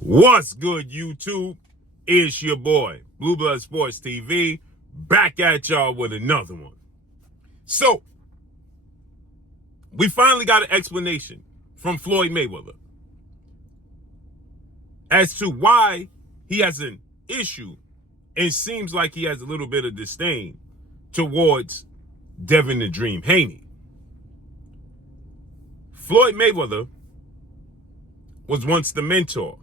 What's good, YouTube? It's your boy, Blue Blood Sports TV, back at y'all with another one. So, we finally got an explanation from Floyd Mayweather as to why he has an issue and seems like he has a little bit of disdain towards Devin the Dream Haney. Floyd Mayweather was once the mentor,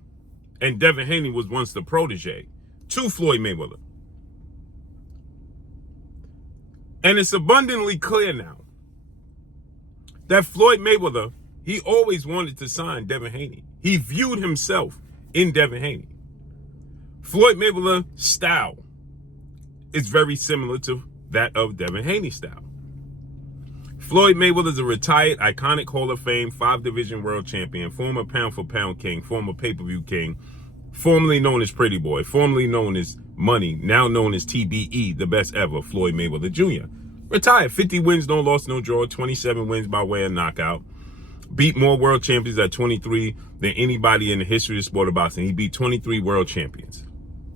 and Devin Haney was once the protege to Floyd Mayweather. And it's abundantly clear now that Floyd Mayweather, he always wanted to sign Devin Haney. He viewed himself in Devin Haney. Floyd Mayweather's style is very similar to that of Devin Haney's style. Floyd Mayweather is a retired, iconic Hall of Fame, 5-division world champion, former pound-for-pound king, former pay-per-view king, formerly known as Pretty Boy, formerly known as Money, now known as TBE, the best ever, Floyd Mayweather Jr. Retired, 50 wins, no loss, no draw, 27 wins by way of knockout. Beat more world champions at 23 than anybody in the history of the sport of boxing. He beat 23 world champions.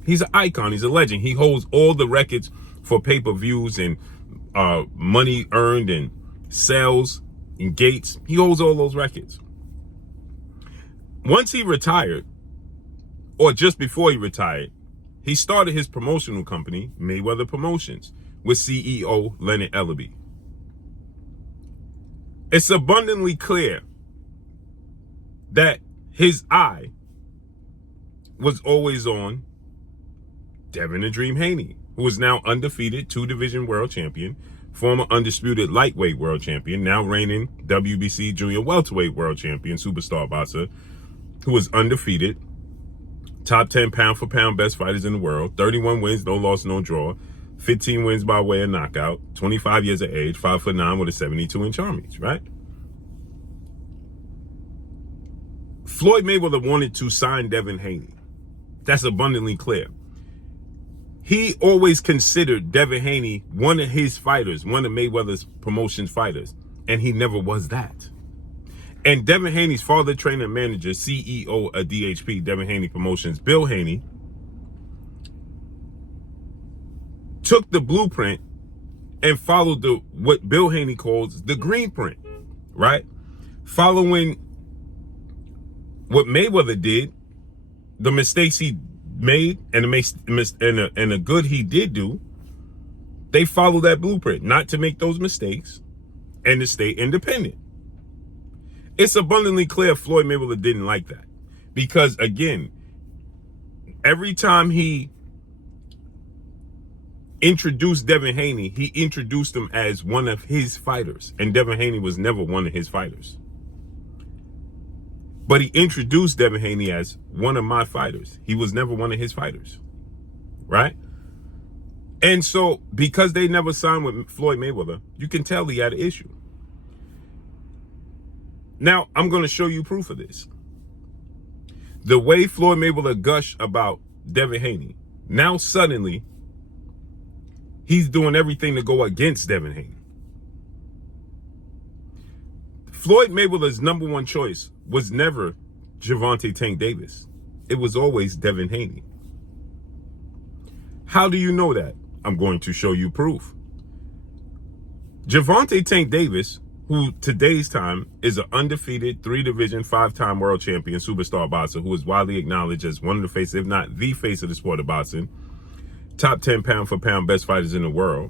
He's an icon. He's a legend. He holds all the records for pay-per-views and money earned and sales and gates. He holds all those records. Once he retired, or just before he retired, he started his promotional company, Mayweather Promotions, with CEO Leonard Ellaby. It's abundantly clear that his eye was always on Devin the Dream Haney, who is now undefeated 2-division world champion, former undisputed lightweight world champion, now reigning WBC junior welterweight world champion, superstar boxer, who is undefeated, top 10 pound-for-pound best fighters in the world, 31 wins, no loss, no draw, 15 wins by way of knockout, 25 years of age, 5'9" with a 72-inch arm reach, right? Floyd Mayweather wanted to sign Devin Haney. That's abundantly clear. He always considered Devin Haney one of his fighters, one of Mayweather's promotions fighters, and he never was that. And Devin Haney's father, trainer, and manager, CEO of DHP, Devin Haney Promotions, Bill Haney, took the blueprint and followed what Bill Haney calls the green print, right? Following what Mayweather did, the mistakes he made and the good he did do, they follow that blueprint, not to make those mistakes and to stay independent. It's abundantly clear Floyd Mayweather didn't like that, because again, every time he introduced Devin Haney, he introduced him as one of his fighters, and Devin Haney was never one of his fighters. But he introduced Devin Haney as one of my fighters. He was never one of his fighters, right? And so, because they never signed with Floyd Mayweather, you can tell he had an issue. Now, I'm going to show you proof of this. The way Floyd Mayweather gushed about Devin Haney, now suddenly, he's doing everything to go against Devin Haney. Floyd Mayweather's number one choice was never Gervonta Tank Davis. It was always Devin Haney. How do you know that? I'm going to show you proof. Gervonta Tank Davis, who today's time is an undefeated 3-division, 5-time world champion, superstar boxer, who is widely acknowledged as one of the face, if not the face of the sport of boxing, top 10 pound-for-pound best fighters in the world,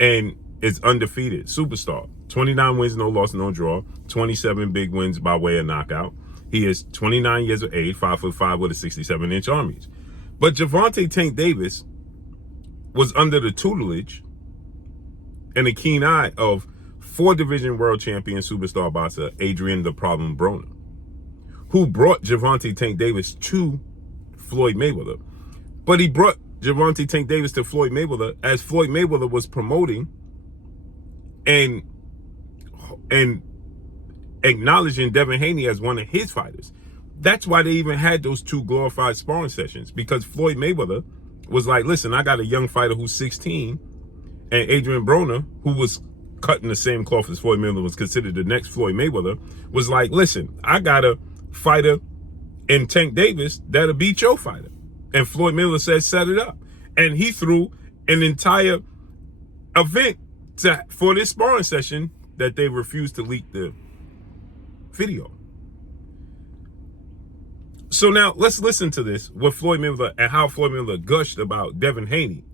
and is undefeated, superstar. 29 wins, no loss, no draw, 27 big wins by way of knockout. He is 29 years of age, 5'5" with a 67-inch arm reach. But Gervonta Tank Davis was under the tutelage and a keen eye of 4-division world champion superstar boxer Adrian the Problem Broner, who brought Gervonta Tank Davis to Floyd Mayweather. But he brought Gervonta Tank Davis to Floyd Mayweather as Floyd Mayweather was promoting and acknowledging Devin Haney as one of his fighters. That's why they even had those 2 glorified sparring sessions, because Floyd Mayweather was like, listen, I got a young fighter who's 16, and Adrian Broner, who was cutting the same cloth as Floyd Mayweather, was considered the next Floyd Mayweather, was like, listen, I got a fighter And Tank Davis, that'll beat your fighter. And Floyd Mayweather said, set it up. And he threw an entire event for this sparring session that they refused to leak the video. So now let's listen to this with Floyd Mayweather and how Floyd Mayweather gushed about Devin Haney,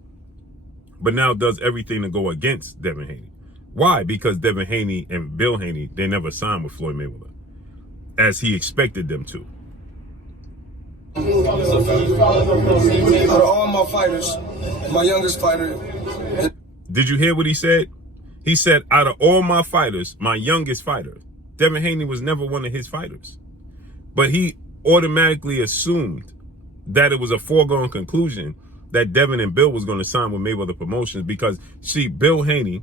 but now does everything to go against Devin Haney. Why? Because Devin Haney and Bill Haney, they never signed with Floyd Mayweather as he expected them to. Out of all my fighters, my youngest fighter. Did you hear what he said? He said, out of all my fighters, my youngest fighter. Devin Haney was never one of his fighters. But he automatically assumed that it was a foregone conclusion that Devin and Bill was going to sign with Mayweather Promotions because, see, Bill Haney,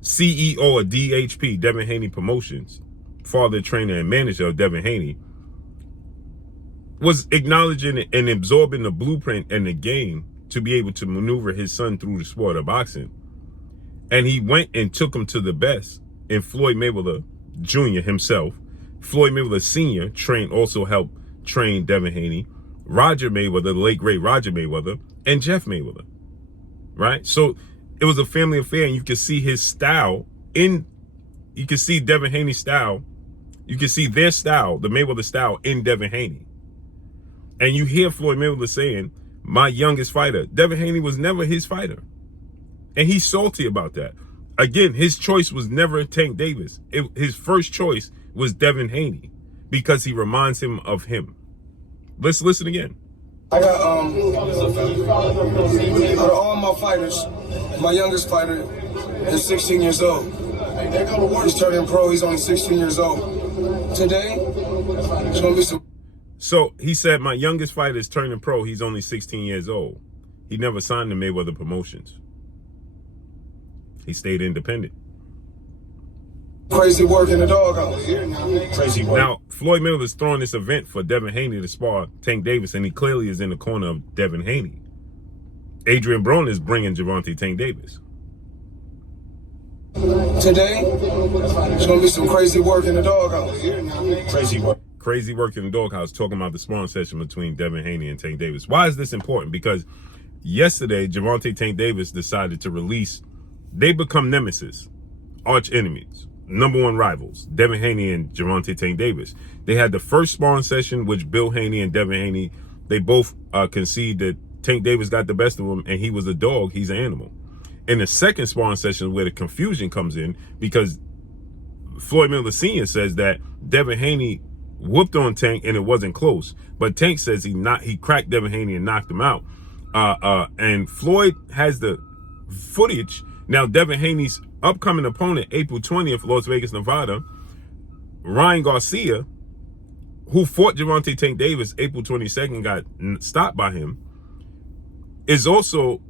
CEO of DHP, Devin Haney Promotions, father, trainer, and manager of Devin Haney, was acknowledging and absorbing the blueprint and the game to be able to maneuver his son through the sport of boxing. And he went and took him to the best in Floyd Mayweather Jr. himself. Floyd Mayweather Sr. also helped train Devin Haney, Roger Mayweather, the late great Roger Mayweather, and Jeff Mayweather, right? So it was a family affair, and you can see his style you can see Devin Haney's style, you can see their style, the Mayweather style in Devin Haney. And you hear Floyd Mayweather saying, my youngest fighter. Devin Haney was never his fighter. And he's salty about that. Again, his choice was never Tank Davis. His first choice was Devin Haney because he reminds him of him. Let's listen again. I got, out of all my fighters, my youngest fighter is 16 years old. He's turning pro, he's only 16 years old. Today, there's going to be some... So he said, my youngest fighter is turning pro. He's only 16 years old. He never signed to Mayweather Promotions. He stayed independent. Crazy work in the doghouse. Crazy work. Now, Floyd Mayweather's throwing this event for Devin Haney to spar Tank Davis, and he clearly is in the corner of Devin Haney. Adrian Broner is bringing Gervonta Tank Davis. Today, there's going to be some crazy work in the doghouse. Crazy work. Crazy work in the doghouse, talking about the sparring session between Devin Haney and Tank Davis. Why is this important? Because yesterday, Gervonta Tank Davis decided to release, they become nemesis, arch enemies, number one rivals, Devin Haney and Gervonta Tank Davis. They had the first sparring session, which Bill Haney and Devin Haney, they both concede that Tank Davis got the best of him and he was a dog, he's an animal. In the second sparring session, where the confusion comes in, because Floyd Mayweather Sr. says that Devin Haney whooped on Tank and it wasn't close, but Tank says he cracked Devin Haney and knocked him out. And Floyd has the footage. Now, Devin Haney's upcoming opponent, April 20th, Las Vegas, Nevada, Ryan Garcia, who fought Gervonta Tank Davis April 22nd, got stopped by him, is also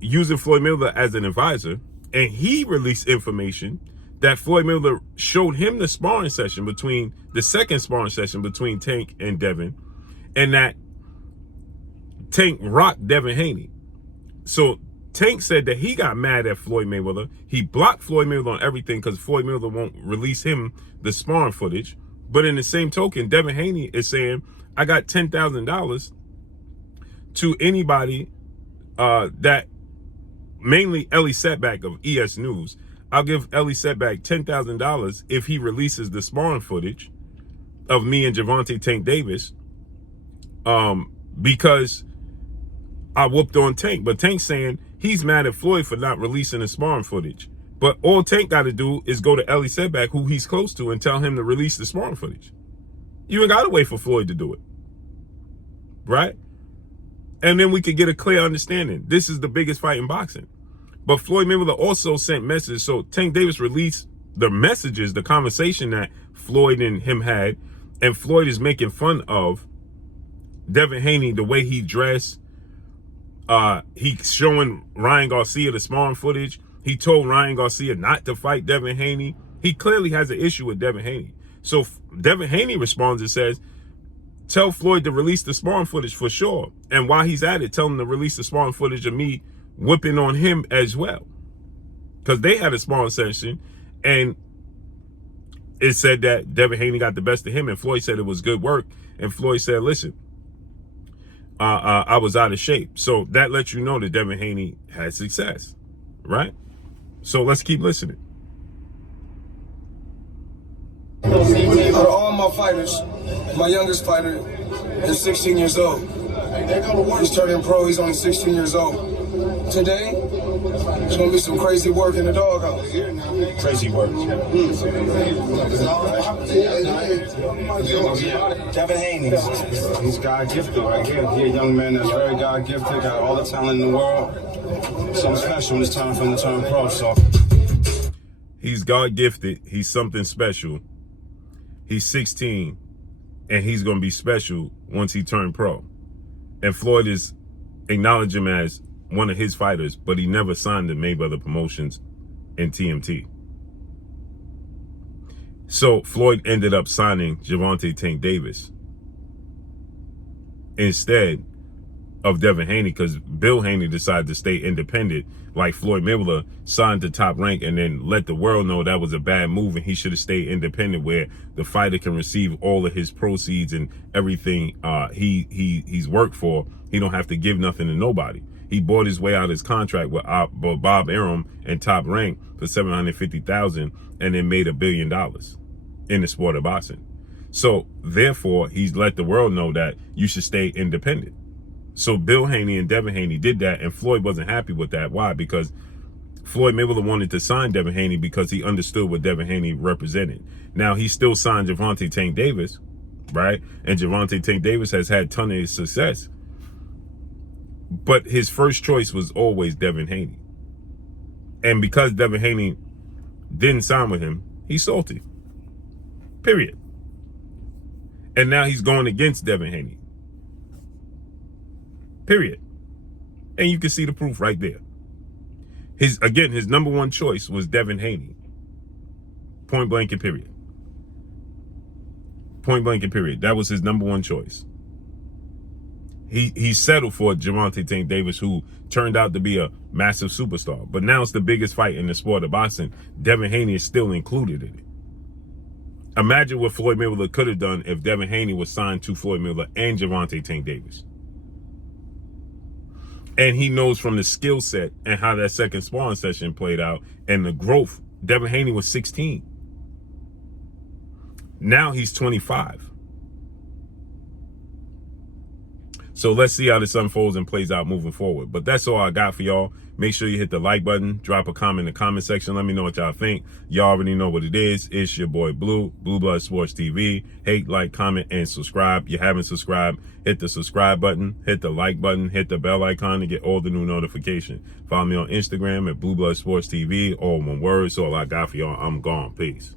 using Floyd Mayweather as an advisor. And he released information that Floyd Mayweather showed him the sparring session between, the second sparring session between Tank and Devin, and that Tank rocked Devin Haney. So Tank said that he got mad at Floyd Mayweather. He blocked Floyd Mayweather on everything because Floyd Mayweather won't release him the sparring footage. But in the same token, Devin Haney is saying, I got $10,000 to anybody that, mainly Ellie Setback of ES News. I'll give Ellie Setback $10,000 if he releases the sparring footage of me and Gervonta Tank Davis, because I whooped on Tank. But Tank's saying he's mad at Floyd for not releasing the sparring footage. But all Tank got to do is go to Ellie Setback, who he's close to, and tell him to release the sparring footage. You ain't got to wait for Floyd to do it, right? And then we could get a clear understanding. This is the biggest fight in boxing. But Floyd Mayweather also sent messages. So Tank Davis released the messages, the conversation that Floyd and him had. And Floyd is making fun of Devin Haney, the way he dressed. He's showing Ryan Garcia the sparring footage. He told Ryan Garcia not to fight Devin Haney. He clearly has an issue with Devin Haney. So Devin Haney responds and says, tell Floyd to release the sparring footage for sure. And while he's at it, tell him to release the sparring footage of me whipping on him as well. Because they had a sparring session, and it said that Devin Haney got the best of him, and Floyd said it was good work. And Floyd said, listen, I was out of shape. So that lets you know that Devin Haney had success, right? So let's keep listening. Out of all my fighters, my youngest fighter is 16 years old. He's turning pro, he's only 16 years old. Today, there's going to be some crazy work in the doghouse. Crazy work. Devin Haney, he's God gifted right here. He's a young man that's very God gifted, got all the talent in the world. Something special when it's time for him to turn pro. So he's God gifted. He's something special. He's 16, and he's going to be special once he turned pro. And Floyd is acknowledged him as one of his fighters, but he never signed the Mayweather Promotions in TMT. So Floyd ended up signing Gervonta Tank Davis instead of Devin Haney, because Bill Haney decided to stay independent, like Floyd Mayweather signed to Top Rank and then let the world know that was a bad move and he should have stayed independent, where the fighter can receive all of his proceeds and everything he's worked for. He don't have to give nothing to nobody. He bought his way out of his contract with Bob Arum and Top Rank for $750,000 and then made $1 billion in the sport of boxing. So therefore, he's let the world know that you should stay independent. So Bill Haney and Devin Haney did that, and Floyd wasn't happy with that. Why? Because Floyd Mayweather wanted to sign Devin Haney because he understood what Devin Haney represented. Now, he still signed Gervonta Tank Davis, right? And Gervonta Tank Davis has had a ton of success. But his first choice was always Devin Haney. And because Devin Haney didn't sign with him, he's salty. Period. And now he's going against Devin Haney. Period. And you can see the proof right there. His number one choice was Devin Haney. Point blank and period. Point blank and period. That was his number one choice. He settled for Gervonta Tank Davis, who turned out to be a massive superstar. But now it's the biggest fight in the sport of boxing. Devin Haney is still included in it. Imagine what Floyd Mayweather could have done if Devin Haney was signed to Floyd Mayweather and Gervonta Tank Davis. And he knows from the skill set and how that second sparring session played out and the growth. Devin Haney was 16. Now he's 25. So let's see how this unfolds and plays out moving forward. But that's all I got for y'all. Make sure you hit the like button. Drop a comment in the comment section. Let me know what y'all think. Y'all already know what it is. It's your boy Blue Blood Sports TV. Hate, like, comment, and subscribe. You haven't subscribed, hit the subscribe button. Hit the like button. Hit the bell icon to get all the new notifications. Follow me on Instagram at Blue Blood Sports TV. All one word. So all I got for y'all. I'm gone. Peace.